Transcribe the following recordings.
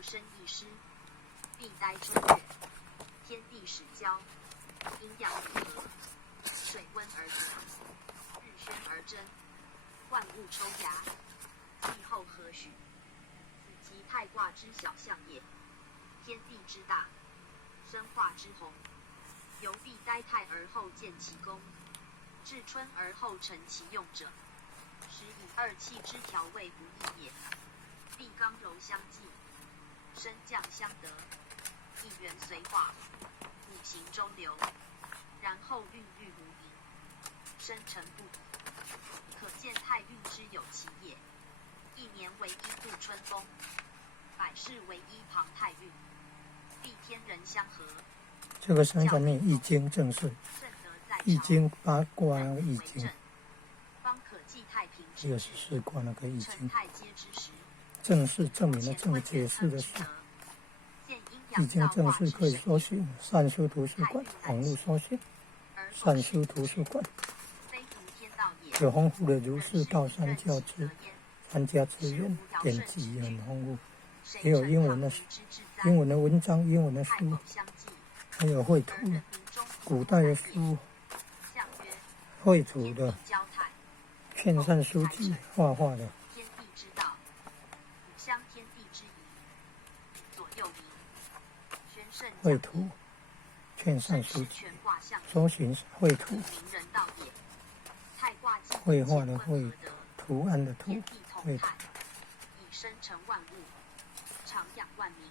而生一师，必待中月，天地始交，阴阳离合，水温而得，日宣而真，万物抽芽，气候何许？此即太卦之小象也。天地之大，生化之宏，由必待泰而后见其功，至春而后成其用者，使以二气之调味不易也。必刚柔相济，升降相得，一元随化，五行周流，然后孕育无垠，生成不已。可见太运之有其也。一年为一度春风，百事为一旁太运，必天人相合。这个是在念易经正顺，易经八卦那个易经，这个是四卦那个易经。正是证明了正解释的是易经正式可以搜寻善修图书馆网络搜寻善修图书馆，有丰富的儒释道三教之参加资源，典籍也很丰富，也有英文的文章、英文的书，还有绘图，古代的书，绘图的，劝善书籍，画画的。绘图，劝善书籍，搜寻绘图，绘画的绘，图案的图，绘图。以生成万物，长养万民，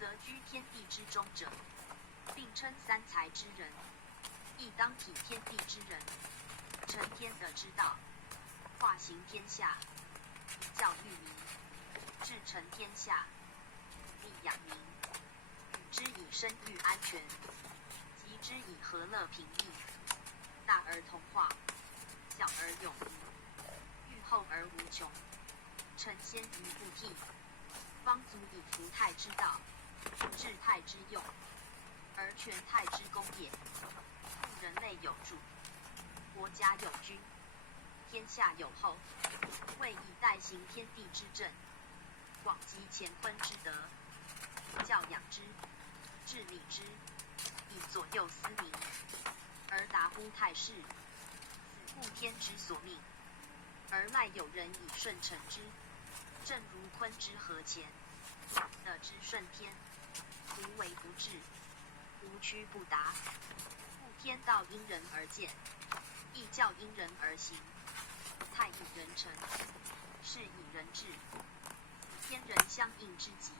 得居天地之中者，并称三才之人，亦当体天地之人，成天德之道，化行天下，以教育民，治成天下，以利养民。之以生育安全，及之以和乐平易，大而同化，小而永逸，欲厚而无穷，成先于不替，方足以服泰之道，治泰之用，而全泰之功也。故人类有主，国家有君，天下有后，为以代行天地之政，广集乾坤之德，以教养之，治理之，以左右思民，而达乎泰世。此故天之所命，而赖有人以顺承之。正如鲲之河潜，得之顺天，无为不治，无屈不达。故天道因人而见，亦教因人而行。泰以人成，事以人治，此天人相应之极。